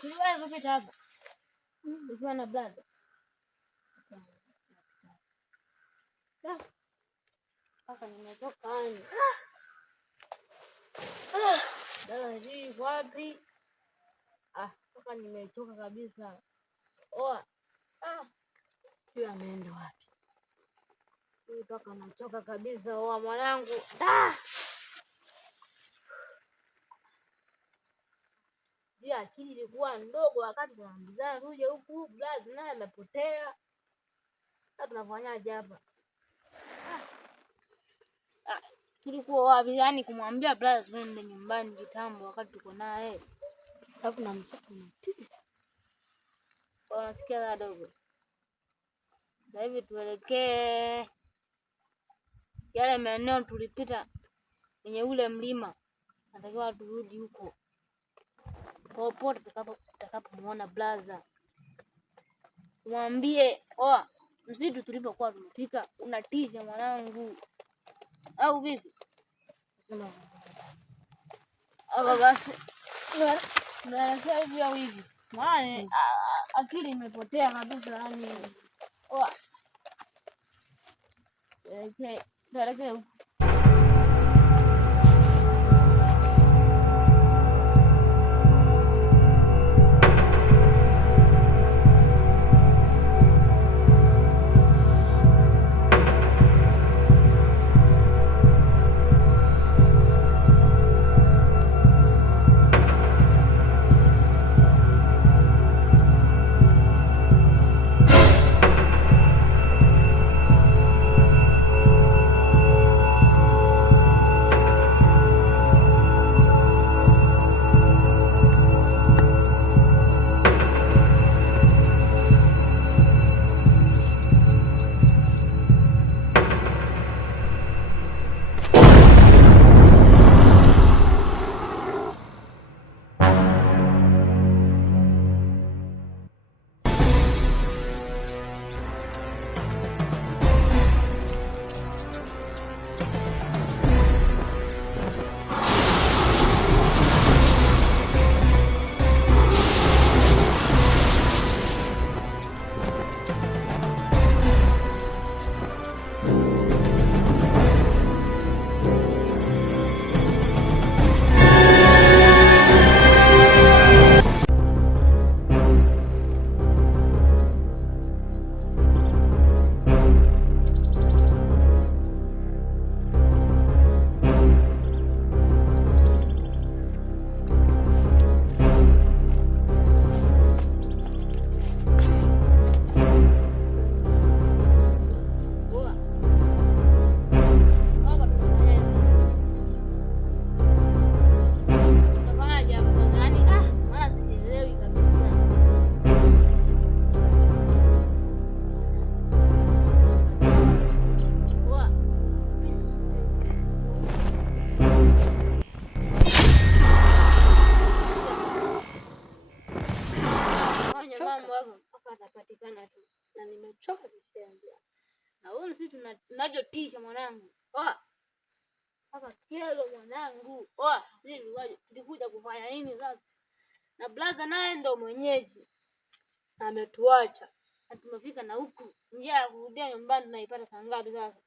Tuliwahi kupita hapa ukiwa na blaza mpaka nimetoka ani dada hii wapi? Mpaka nimetoka kabisa. Sijui ameenda wapi mpaka nachoka kabisa. Mwanangu akili ilikuwa ndogo wakati tunaambizana tuje huku, blaza naye amepotea. Sasa tunafanyaje hapa? Tulikuwa wapi yani kumwambia blaza twende nyumbani kitambo wakati tuko naye. Alafu na msako mtisi. Unasikia la dogo? Sasa hivi tuelekee yale maeneo tulipita kwenye ule mlima. Natakiwa turudi huko. Popote tutakapomuona blaza. Mwambie, msitu tulipokuwa tumefika unatisha mwanangu. Au vipi? Basi. Naelekea hivi au hivi. Maana akili imepotea kabisa yani. Tuelekee. wako mpaka atapatikana tu. Na nimechoka kishenzi. Na wewe sisi tunajotisha mwanangu. Hapa kero mwanangu. Sisi tulikuja kufanya nini sasa? Na blaza naye ndo mwenyeji. Ametuacha. Na tumefika na huku. Njia ya kurudia nyumbani tunaipata saa ngapi sasa?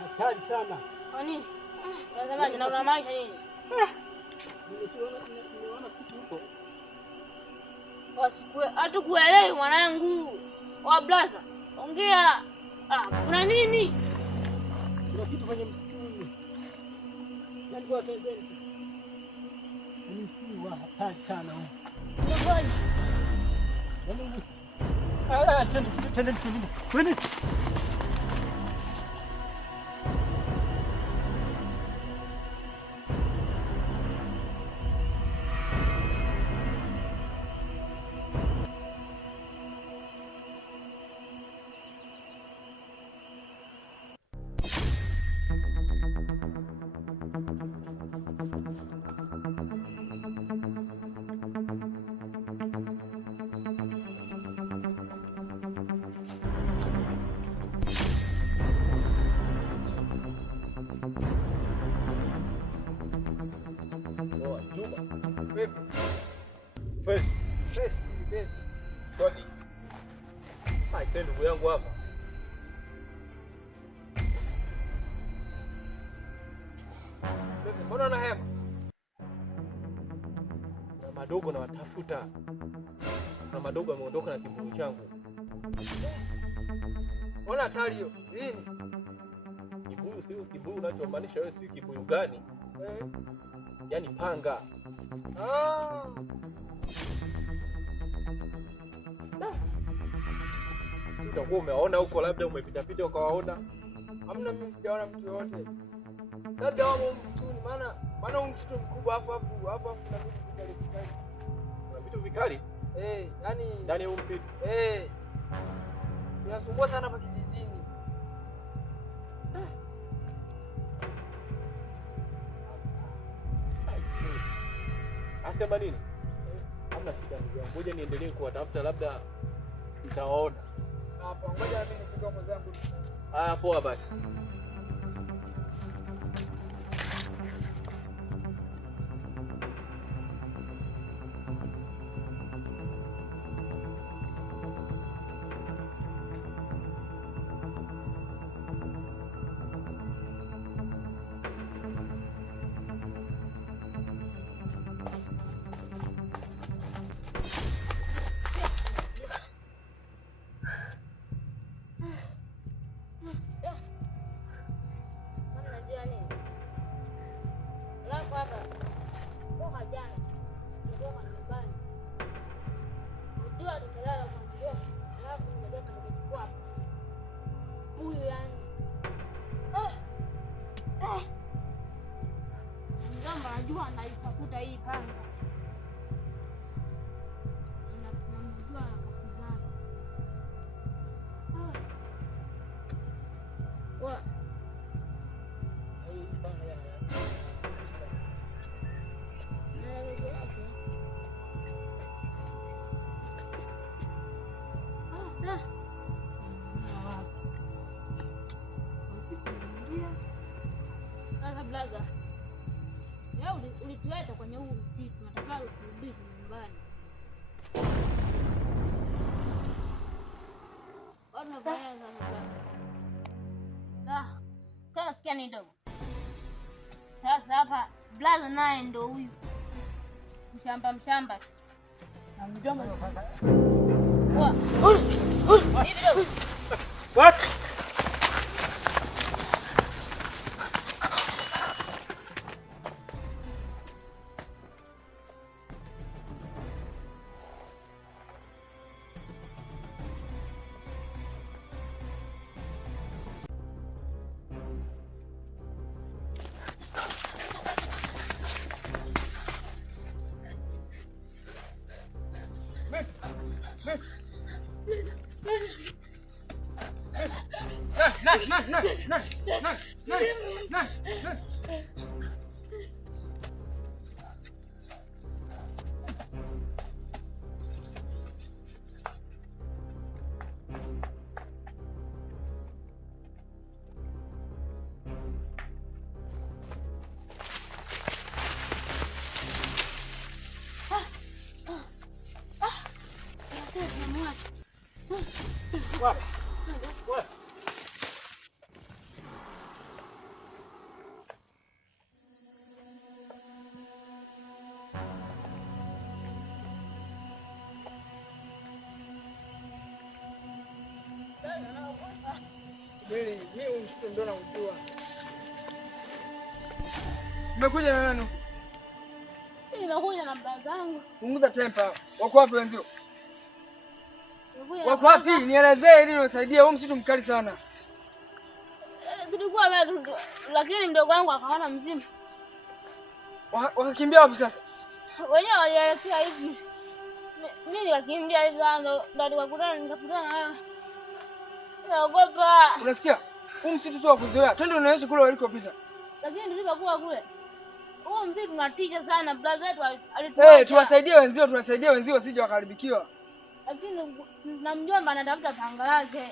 Hatari sana. Kwa nini? Unasemaje na unamaanisha nini? Nimeona kitu huko. Hatukuelewi mwanangu. Blaza, ongea. Kuna nini? Kuna kitu kwenye msituni. Yaani kwa pembeni. Ni mtu wa hatari sana huko. Twende. Ndugu yangu hapa. Mbona na hema? Na madogo na watafuta. Na madogo ameondoka na kibuyu changu. Ona hatari hiyo. Nini? Kibuyu sio kibuyu unachomaanisha wewe, si kibuyu gani? Yaani panga. Utakuwa umeona huko, labda umepita pita ukawaona. Hamna, mimi sijaona mtu yote. Labda wao msituni, maana huu msitu mkubwa hapo kuna vitu vikali. Kuna vitu vikali? Yani ndani ya huu msitu. Inasumbua sana hapa kijijini. Asema nini? Hamna shida ndugu yangu. Ngoja niendelee kuwatafuta, labda nitawaona. Hapo ngoja mimi nifike kwa zangu. Poa basi. Najua anaitafuta hii panga. Namjua akakuzana. Hii panga ya. Blaza. Leo ulitueta kwenye huu msitu, nataka kurudisha nyumbani. Ona baya sana blaza. Sana sikia ni ndogo. Sasa blaza naye ndo huyu. Mshamba. Na mjomba ndo kaka. Poa. Hivi dogo. What? What? Mimi mshito ndo naujua. Umekuja na nani? Nimekuja na baba zangu. Punguza tempa. Wako wapi wenzio? Wako wapi? Nielezee ili nisaidie. Wewe msitu mkali sana. Tulikuwa bado lakini mdogo wangu akaona mzimu. Wakakimbia wapi sasa? Wenyewe walielekea hivi. Mimi nikakimbia hivi ndo nikakutana na wewe. Naogopa. Unasikia? Huu msitu sio wa kuzoea. Twende unaonyesha kule walikopita. Lakini tulipokuwa kule. Huo msitu tunatisha sana. Brother wetu alituacha. Tuwasaidie wenzio wasije wakaharibikiwa. Lakini na mjomba anatafuta panga lake.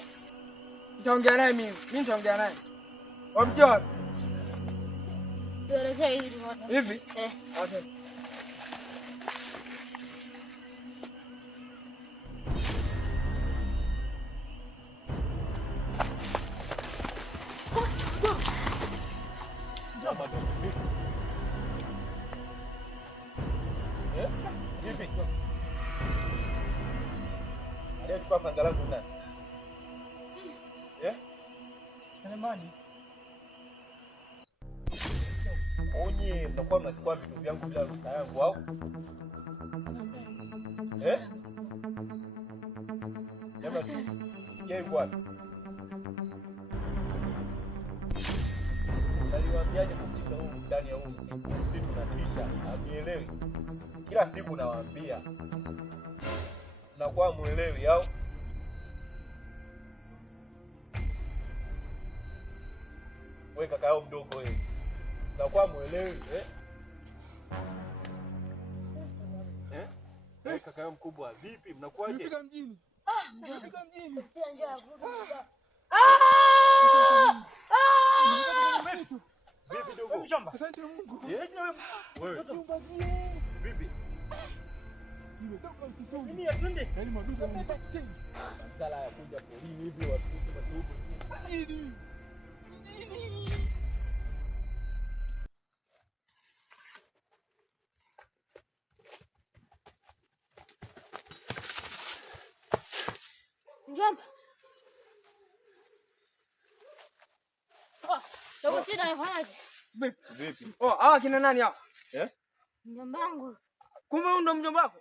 Nitaongea naye mimi nitaongea naye. Wapitia wapi? Tuelekee hivi tumoja. Hivi? Okay. Aliyechukua panga langu nani? Selemani. Onye mnakuwa mnachukua vitu vyangu bila ruhusa yangu au? Jamani, yuko wapi? Naliwaambiaje msitu huu ndani ya huu msitu unatisha, hamielewi. Kila siku nawaambia. Mnakuwa muelewi au? Wewe kaka yao mdogo wewe. Mnakuwa muelewi Wewe kaka yao mkubwa vipi? Mnakuaje? Nimefika mjini. Nimefika mjini. Vipi dogo? Mjomba. Asante Mungu. Wewe. Vipi? Nimetoka msituni. Mimi atende. Yaani maduka yanipata tena. Masala ya kuja polini hivi watu huko. Nini? Mjomba. Dogo sina amefanyaje? Vipi? Hawa kina nani hao? Mjomba wangu. Kumbe huyu ndo mjomba wako?